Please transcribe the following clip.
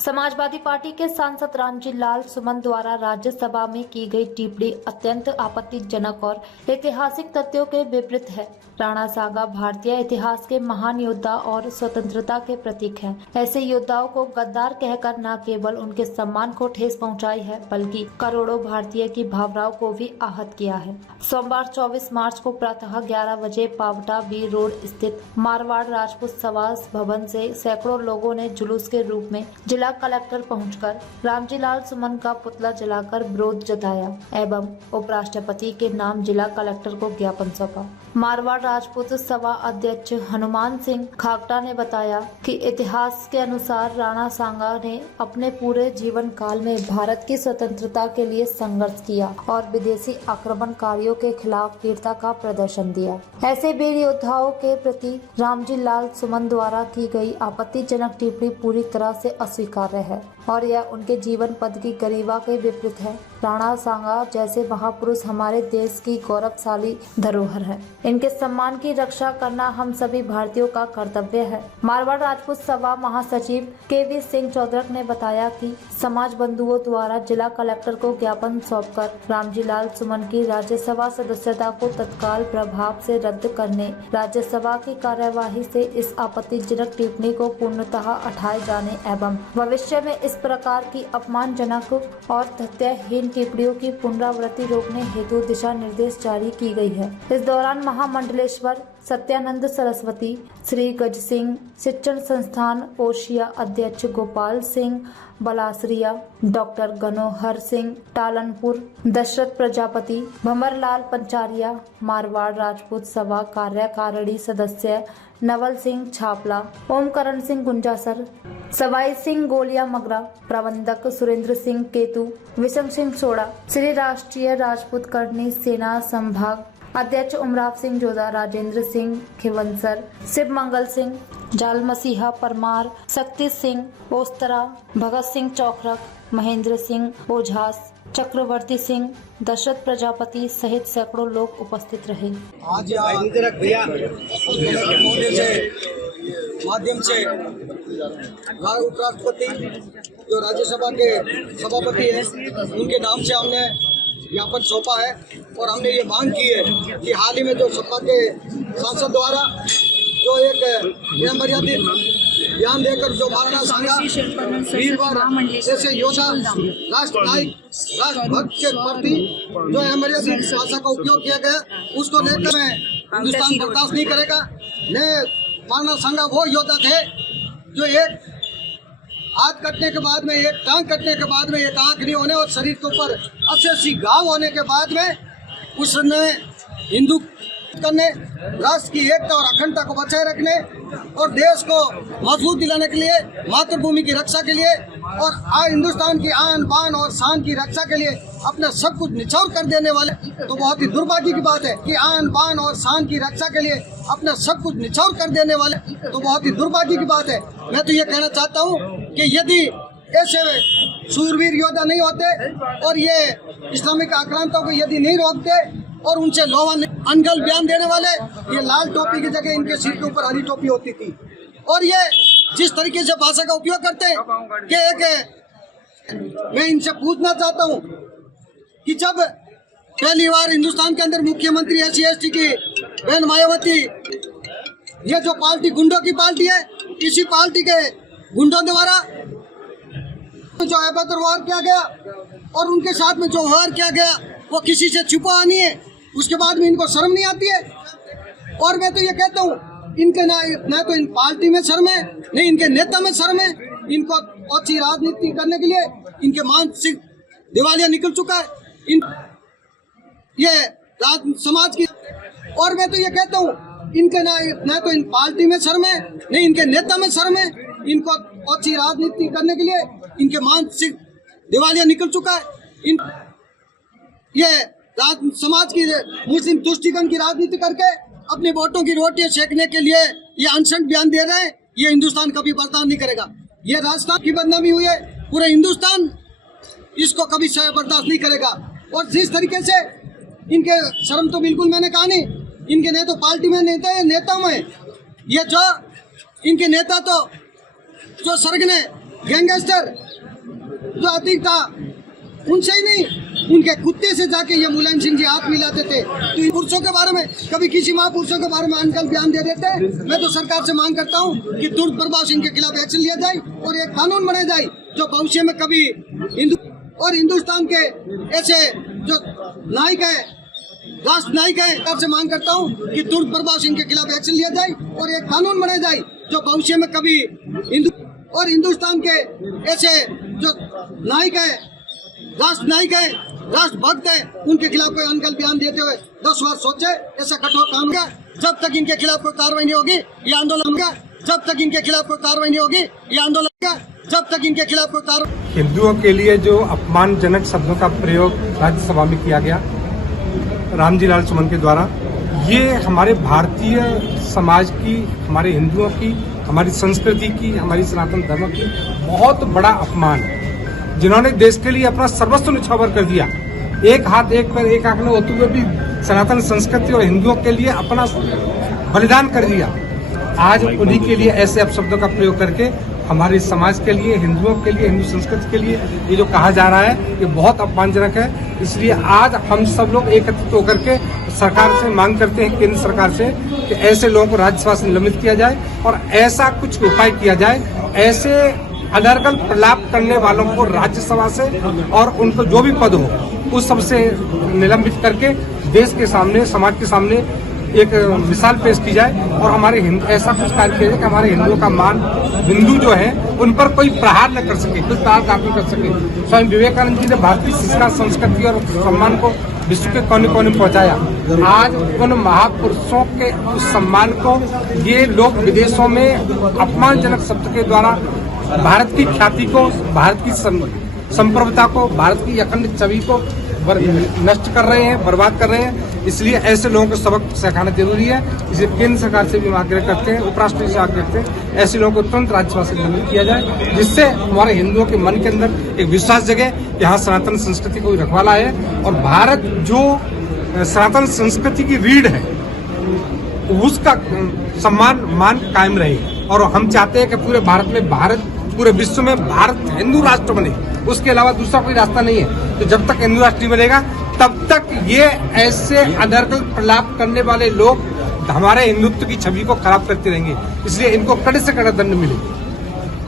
Samajwadi party के सांसद रामजी लाल सुमन द्वारा राज्यसभा में की गई टिप्पणी अत्यंत आपत्तिजनक और ऐतिहासिक तथ्यों के विपरीत है। राणा सांगा भारतीय इतिहास के महान योद्धा और स्वतंत्रता के प्रतीक हैं। ऐसे योद्धाओं को गद्दार कहकर न केवल उनके सम्मान को ठेस पहुंचाई है, बल्कि करोड़ों भारतीय की भावनाओं को भी आहत किया है। सोमवार 24 मार्च को प्रातः 11 बजे पावटा बी रोड स्थित मारवाड़ राजपूत समाज भवन से सैकड़ों लोगों ने जुलूस के रूप में जिला कलेक्टर पहुंचकर रामजी लाल सुमन का पुतला जलाकर विरोध जताया एवं उपराष्ट्रपति के नाम जिला कलेक्टर को ज्ञापन सौंपा। मारवाड़ राजपूत सभा अध्यक्ष हनुमान सिंह खागटा ने बताया कि इतिहास के अनुसार राणा सांगा ने अपने पूरे जीवन काल में भारत की स्वतंत्रता के लिए संघर्ष किया और विदेशी आक्रमणकारियों के खिलाफ वीरता का प्रदर्शन दिया। ऐसे वीर योद्धाओं के प्रति रामजी लाल सुमन द्वारा की गई आपत्तिजनक टिप्पणी पूरी तरह से अस्वीकार्य है और यह उनके जीवन पद की गरिमा के विपरीत है। राणा सांगा जैसे महापुरुष हमारे देश की गौरवशाली धरोहर है। इनके सम्मान की रक्षा करना हम सभी भारतीयों का कर्तव्य है। मारवाड़ राजपूत सभा महासचिव केवी सिंह चौधरी ने बताया कि समाज बंधुओं द्वारा जिला कलेक्टर को ज्ञापन सौंपकर रामजी लाल सुमन की राज्यसभा सदस्यता को तत्काल प्रभाव से रद्द करने, राज्यसभा की कार्यवाही से इस आपत्तिजनक टिप्पणी को पूर्णतः हटाए जाने एवं भविष्य में इस प्रकार की अपमानजनक और तथ्यहीन टिप्पणियों की पुनरावृत्ति रोकने हेतु दिशा निर्देश जारी की गई है। इस दौरान महामंडलेश्वर सत्यानंद सरस्वती, श्री गज सिंह शिक्षण संस्थान ओशिया अध्यक्ष गोपाल सिंह बलासरिया, डॉक्टर गनोहर सिंह टालनपुर, दशरथ प्रजापति, भंवरलाल पंचारिया, मारवाड़ राजपूत सभा कार्यकारिणी सदस्य नवल सिंह छापला, ओमकरण सिंह गुंजासर, सवाई सिंह गोलिया मगरा, प्रबंधक सुरेंद्र सिंह केतु, विषम सिंह सोड़ा, श्री राष्ट्रीय राजपूत करनी सेना संभाग अध्यक्ष उमराव सिंह जोधा, राजेंद्र सिंह खिवंसर, शिव मंगल सिंह, जाल मसीहा परमार, शक्ति सिंह ओस्तरा, भगत सिंह चौखरक, महेंद्र सिंह ओझास, चक्रवर्ती सिंह, दशरथ प्रजापति सहित सैकड़ों लोग उपस्थित रहे। आज माध्यम से उपराष्ट्रपति जो राज्यसभा के सभापति हैं, उनके नाम से हमने ज्ञापन सौंपा है और हमने ये मांग की है कि हाल ही में जो सपा के सांसद द्वारा जो एक बेमर्यादित बयान देकर जो महाराणा सांगा वीरवर जैसे योद्धा राष्ट्र नायक राष्ट्रभक्त के प्रति जो अमर्यादित भाषा का उपयोग किया गया, उसको लेकर मैं हिंदुस्तान बर्दाश्त नहीं करेगा। महाराणा सांगा वो योद्धा थे जो एक हाथ कटने के बाद में, एक टांग कटने के बाद में, एक आंख नहीं होने और शरीर के ऊपर 80 घाव होने के बाद में उसने हिंदू करने, राष्ट्र की एकता और अखंडता को बचाए रखने और देश को मजबूत दिलाने के लिए, मातृभूमि की रक्षा के लिए और हिंदुस्तान की आन बान और शान की रक्षा के लिए अपना सब कुछ निछावर कर देने वाले, तो बहुत ही दुर्भाग्य की बात है कि आन बान और शान की रक्षा के लिए अपना सब कुछ निछावर कर देने वाले, तो बहुत ही दुर्भाग्य की बात है। मैं तो ये कहना चाहता हूँ कि यदि ऐसे शूरवीर योद्धा नहीं होते और ये इस्लामिक आक्रांतों को यदि नहीं रोकते और उनसे लोहा अनगल बयान देने वाले, ये लाल टोपी की जगह इनके सिर के ऊपर हरी टोपी होती थी। और ये जिस तरीके से भाषा का उपयोग करते हैं कि मैं इनसे पूछना चाहता हूँ कि जब पहली बार हिंदुस्तान के अंदर मुख्यमंत्री SC/ST की बहन मायावती, ये जो पार्टी गुंडों की पार्टी है, इसी पार्टी के गुंडों द्वारा जो अभद्र व्यवहार किया गया और उनके साथ में जो व्यवहार किया गया वो किसी से छुपा नहीं है, उसके बाद में इनको शर्म नहीं आती है। और मैं तो ये कहता हूँ इनके ना तो इन पार्टी में शर्म है, नहीं इनके नेता में शर्म है। इनको अच्छी राजनीति करने के लिए इनके मानसिक दिवालिया निकल चुका है ये समाज की। और मैं तो ये कहता हूँ इनके ना तो इन पार्टी में शर्म है, नहीं इनके नेता में शर्म है। इनको अच्छी राजनीति करने के लिए इनके मानसिक दिवालिया निकल चुका है। ये समाज की मुस्लिम तुष्टिकरण की राजनीति करके अपने वोटों की रोटियां सेकने के लिए ये अनशन बयान दे रहे हैं। ये हिंदुस्तान कभी बर्दाश्त नहीं करेगा। ये राजस्थान की बदनामी हुई है, पूरे हिंदुस्तान इसको कभी बर्दाश्त नहीं करेगा। और जिस तरीके से इनके शर्म तो बिल्कुल मैंने कहा नहीं, इनके नहीं तो पार्टी में नेता में ये जो इनके नेता तो जो सरगने गैंगस्टर जो अतीक था उनसे ही नहीं, उनके कुत्ते से जाके ये मुलायम सिंह जी हाथ मिलाते थे। तो इन पुरुषों के बारे में कभी किसी महापुरुषों के बारे में अनकल बयान दे देते। मैं तो सरकार से मांग करता हूँ कि तुरंत प्रभाव से इनके खिलाफ एक्शन लिया जाए और एक कानून बनाया जाए जो भविष्य में कभी हिंदुस्तान के ऐसे जो नायक है, राष्ट्र नायक है, सरकार से मांग करता हूँ कि तुरंत प्रभाव से इनके खिलाफ एक्शन लिया जाए और एक कानून बनाया जाए जो भविष्य में कभी हिंदुस्तान के ऐसे जो नायक है, राष्ट्र नायक है, राष्ट्र भक्त है, उनके खिलाफ कोई अनकल बयान देते हुए 10 बार सोचे। ऐसा कठोर कानून का जब तक इनके खिलाफ कोई कार्रवाई नहीं होगी ये आंदोलन का, जब तक इनके खिलाफ कोई कार्रवाई नहीं होगी ये आंदोलन का, जब तक इनके खिलाफ कोई कार्रवाई। हिंदुओं के लिए जो अपमानजनक शब्दों का प्रयोग राज्यसभा में किया गया रामजी लाल सुमन के द्वारा, ये हमारे भारतीय समाज की, हमारे हिंदुओं की, हमारी संस्कृति की, हमारी सनातन धर्म की बहुत बड़ा अपमान है। जिन्होंने देश के लिए अपना सर्वस्व न्यौछावर कर दिया, एक हाथ एक पैर एक आंख में होते हुए भी सनातन संस्कृति और हिंदुओं के लिए अपना बलिदान कर दिया, आज उन्हीं के लिए ऐसे अपशब्दों का प्रयोग करके हमारे समाज के लिए, हिंदुओं के लिए, हिंदू संस्कृति के लिए ये जो कहा जा रहा है ये बहुत अपमानजनक है। इसलिए आज हम सब लोग एकत्रित होकर के सरकार से मांग करते हैं, केंद्र सरकार से, कि ऐसे लोगों को राज्यसभा से निलंबित किया जाए और ऐसा कुछ उपाय किया जाए, ऐसे अनर्गल प्रलाप करने वालों को राज्यसभा से और उनको जो भी पद हो उस सबसे निलंबित करके देश के सामने, समाज के सामने एक मिसाल पेश की जाए और हमारे ऐसा कुछ कार्य किया जाए कि हमारे हिंदुओं का मान, हिंदू जो है उन पर कोई प्रहार न कर सके, कोई प्रहार न कर सके। स्वामी विवेकानंद जी ने भारतीय शिक्षा, संस्कृति और सम्मान को विश्व के कोने कोने में पहुंचाया। आज उन महापुरुषों के उस सम्मान को ये लोग विदेशों में अपमानजनक शब्द के द्वारा भारत की ख्याति को, भारत की संप्रभुता को, भारत की अखंड छवि को नष्ट कर रहे हैं, बर्बाद कर रहे हैं। इसलिए ऐसे लोगों को सबक सिखाना जरूरी है। इसलिए केंद्र सरकार से भी आग्रह करते हैं, उपराष्ट्रपति से आग्रह करते हैं, ऐसे लोगों को तुरंत राज्यसभा से निलंबित किया जाए, जिससे हमारे हिंदुओं के मन के अंदर एक विश्वास जगे कि यहाँ सनातन संस्कृति को रखवाला है और भारत जो सनातन संस्कृति की रीढ़ है उसका सम्मान मान कायम रहे। और हम चाहते हैं कि पूरे भारत में, पूरे विश्व में भारत हिंदू राष्ट्र बने, उसके अलावा दूसरा कोई रास्ता नहीं है। तो जब तक हिंदू राष्ट्र नहीं बनेगा तब तक ये ऐसे अनर्गल प्रलाप करने वाले लोग हमारे हिंदुत्व की छवि को खराब करते रहेंगे। इसलिए इनको कड़े से कड़ा दंड मिले।